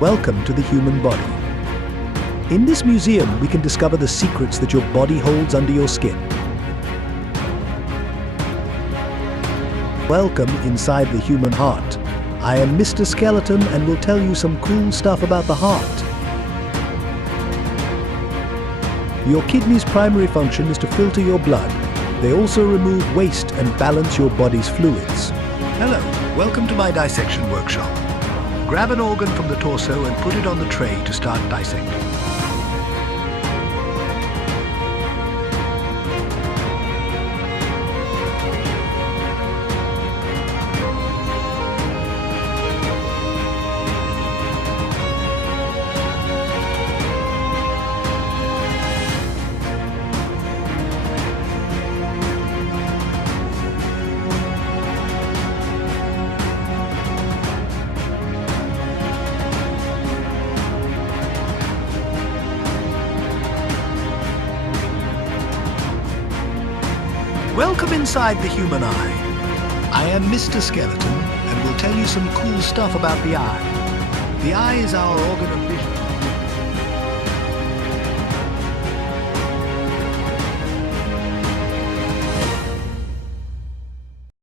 Welcome to the human body. In this museum, we can discover the secrets that your body holds under your skin. Welcome inside the human heart. I am Mr. Skeleton and will tell you some cool stuff about the heart. Your kidney's primary function is to filter your blood. They also remove waste and balance your body's fluids. Hello, welcome to my dissection workshop. Grab an organ from the torso and put it on the tray to start dissecting. Welcome inside the human eye. I am Mr. Skeleton and will tell you some cool stuff about the eye. The eye is our organ of